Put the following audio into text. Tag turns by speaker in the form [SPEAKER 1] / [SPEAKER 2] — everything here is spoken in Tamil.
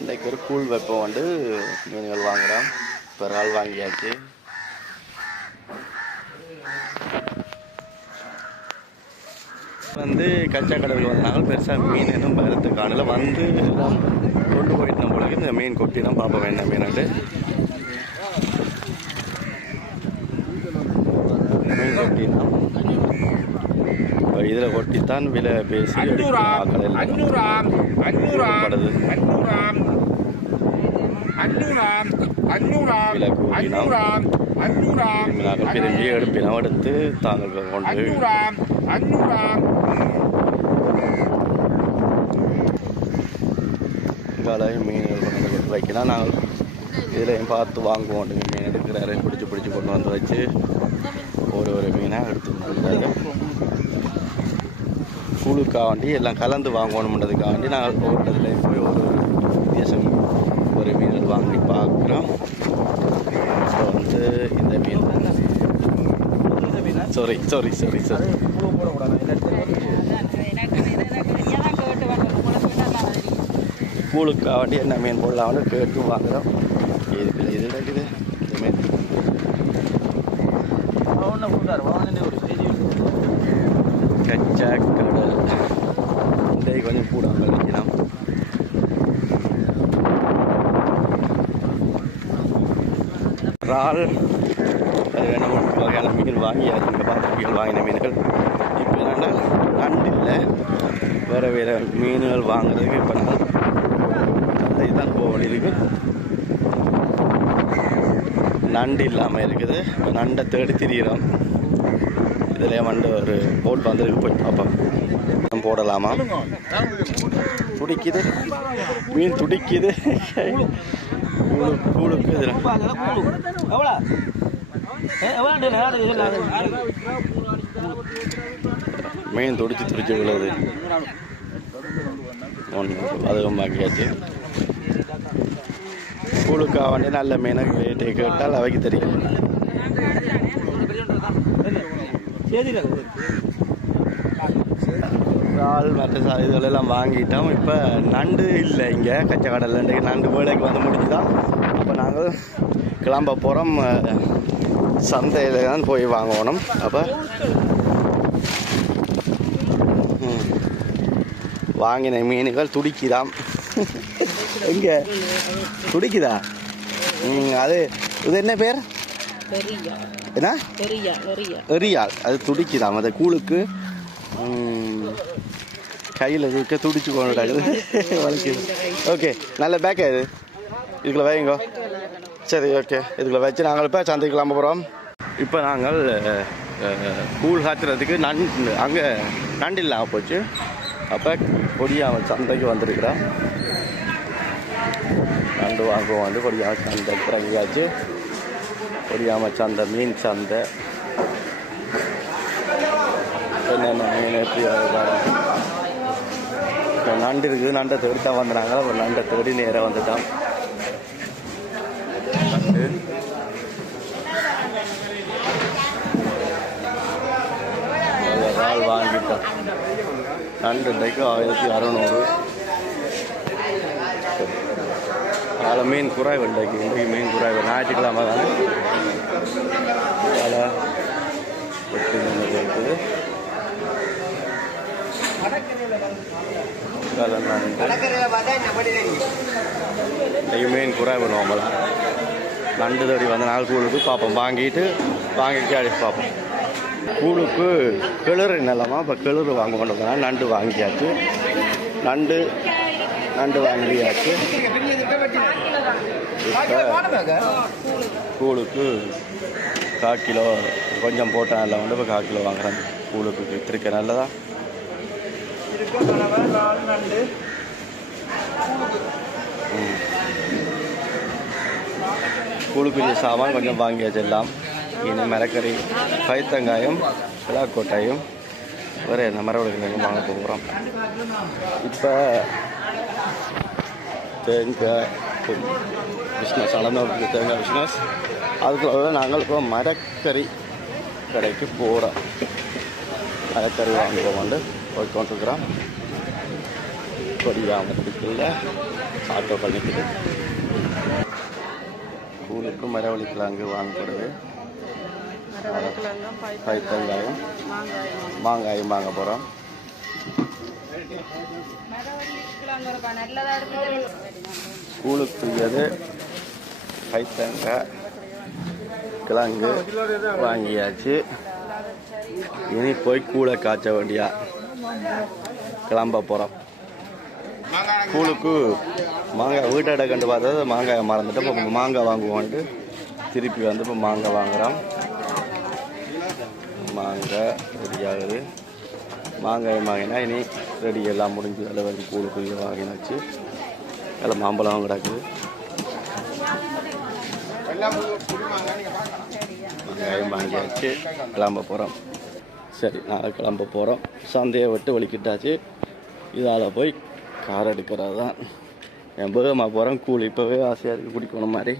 [SPEAKER 1] இன்றைக்கு ஒரு கூழ் வெப்பம் வந்து மீன்கள் வாங்குகிறோம் இப்போ இறால் வாங்கியாச்சு. வந்து கச்சா கடலுக்கு வந்தனால பெருசாக மீன் இன்னும் பருத்து காணல. வந்து எல்லாம் கொண்டு போயிட்டு நம்மளுக்கு இந்த மீன் கொட்டி தான் பார்ப்போம் என்ன மீன்ட்டு மீன் கொட்டினா இதில் கொட்டித்தான் விலை பேசி மீனாக்கள் திரும்பி எடுப்பினம் எடுத்து தாங்கள் கொண்டு காலையும் மீன்கள் கொண்டு வந்து கொண்டு வைக்கலாம் நாங்கள் இதுலையும் பார்த்து வாங்குவோம். மீன் எடுக்கிறாரு. பிடிச்சி பிடிச்சி கொண்டு வந்து வச்சு ஒரு ஒரு மீனாக எடுத்து கொடுக்குறாரு கூழுக்காக வேண்டி எல்லாம் கலந்து வாங்கணுன்றதுக்காக வேண்டி நாங்கள் ஒவ்வொரு போய் ஒரு வித்தியாசம் ஒரு மீன்கள் வாங்கி பார்க்குறோம். ஸோ வந்து இந்த மீன். சாரி சாரி சாரி சாரி கூழுக்காக வேண்டி என்ன மீன் போடலாம்னு கேட்டு வாங்குறோம். இது இது இருக்குது இந்த மீன் கொடுத்தாருவா கடல் இன்றைக்கு கொஞ்சம் கூடாமல் வைக்கலாம் இறால் அது மூணு வகையான மீன் வாங்கியாச்சு இங்கே பார்த்துருக்கீங்க வாங்கின மீன்கள். இப்போ என்னென்னா நண்டு இல்லை வேறு வேறு மீன்கள் வாங்குறதுக்கு இப்போ நான் தான் போக வேண்டியிருக்கு நண்டு இல்லாமல் இருக்குது. இப்போ நண்டை தேடி திரிகிறோம் இதில் வந்து ஒரு போட் வந்திருக்கு போய் பார்ப்போம். போடலாமா? துடிக்குது. மீன் துடிக்குது. கூழு கூழுக்கு இதில் மீன் துடிச்சு துடிச்சு விழுது அதுவும் பாக்கியாச்சு கூழுக்காக வேண்டிய நல்ல மீனை கேட்டு கேட்டால் அவைக்கு தெரியும் இறால் மற்ற இதெல்லாம் வாங்கிட்டோம். இப்போ நண்டு இல்லை இங்கே கச்சை கடலில் இன்றைக்கு நண்டு வேலைக்கு வந்து முடிஞ்சுதான் அப்போ நாங்கள் கிளம்ப போகிறோம் சந்தையில் தான் போய் வாங்கணும். அப்போ. வாங்கின மீன்கள் துடிக்குதாம். எங்கே? துடிக்குதா? அது இது என்ன பேர்? என்ன? எரியால் அது துடிக்குதாம். அது கூழுக்கு. கையில் இருக்க துடிச்சு கொண்டாடுது வலிக்குது. ஓகே நல்ல பேக்கா இது? இதுக்குள்ள வைங்க சரி ஓகே இதுக்குள்ள வச்சு நாங்கள் இப்போ சந்தைக்கு கிளம்ப போகிறோம் இப்போ நாங்கள் கூழ் காய்ச்சறதுக்கு நண்டு அங்கே நண்டு இல்லாமல் போச்சு. அப்போ கொடியாம சந்தைக்கு வந்திருக்கிறோம். நண்டு வாங்குவோம் வந்து கொடியாம சந்தை இறங்கியாச்சு. கொடியாம சந்தை மீன் சந்தை. என்னென்ன மீன் எப்படி நண்டு இருக்குது. நண்டை தேடி தான் வந்தாங்க ஒரு நண்டை தேடி நேராக வந்துட்டான் இறால் வாங்கிட்டோம். நண்டு இன்றைக்கு ஆயிரத்தி அறநூறு. அதில் மீன் குறாய் இன்றைக்கு. இன்றைக்கு மீன் குறாய் ஞாயிற்றுக்கிழமை தானே? அதில் மீன் மீன் குறாய் பண்ணுவோம் நண்டு தடி வந்து நாள் கூழுக்கு பார்ப்போம் வாங்கிட்டு வாங்கிட்டு அடிச்சு பார்ப்போம் கூழுக்கு கிளறு நிலமா இப்போ கிளறு வாங்க கொண்டு நண்டு வாங்கியாச்சு. நண்டு நண்டு வாங்கியாச்சு. கூழுக்கு கால் கிலோ கொஞ்சம் போட்டால் வந்து இப்போ கால் கிலோ வாங்குறேன். கூழுக்கு விற்றுருக்க நல்லதா? கூழு பிரிய சாமான் கொஞ்சம் வாங்கி எல்லாம் இனி மரக்கறி பைத்தங்காயம் விழாக்கோட்டையும் வேறு என்ன மரவழுக்கு வாங்க போகிறோம் இப்போ தேங்காய் பிஸ்னஸ் அளந்தவர்களுக்கு தேங்காய் பிஸ்னஸ் அதுக்குள்ள நாங்கள் இப்போ மரக்கறி கடைக்கு போகிறோம் மரக்கறி வாங்குவோம் வந்து. போய் கொண்டிருக்கிறோம் கொடி கிராமத்துக்குள்ள ஆட்டோக்கள் நிற்குது கூலுக்கு மரவள்ளிக்கிழங்கு வாங்கப்படுது. பைத்தங்காயம் மாங்காயும். வாங்க போகிறோம் கூழுக்குரியது பைத்தங்காய் கிழங்கு வாங்கியாச்சு. இனி போய் கூழை காய்ச்ச வேண்டியா? கிளம்ப போகிறோம் கூழுக்கு மாங்காய் வீட்டை கண்டு பார்த்தது மாங்காயை மறந்துட்டு இப்போ மாங்காய் வாங்குவோன்ட்டு திருப்பி வந்து இப்போ மாங்காய் வாங்குறோம். மாங்காய் ரெடி ஆகுது. மாங்காய் வாங்கினா இனி ரெடி எல்லாம் முடிஞ்சு அதில் வந்து கூழுக்குரிய வாங்கினாச்சு. அதில் மாம்பழம் கிடக்குது. வெங்காயம் வாங்கியாச்சு. கிளம்ப போகிறோம் சரி நாளை கிளம்ப போகிறோம் சந்தையை விட்டு வலிக்கிட்டாச்சு இதால் போய் கார் எடுக்கிறது தான். என் போகமாக போகிறேன் கூலி இப்போவே ஆசையாக இருக்குது குடிக்கணும் மாதிரி.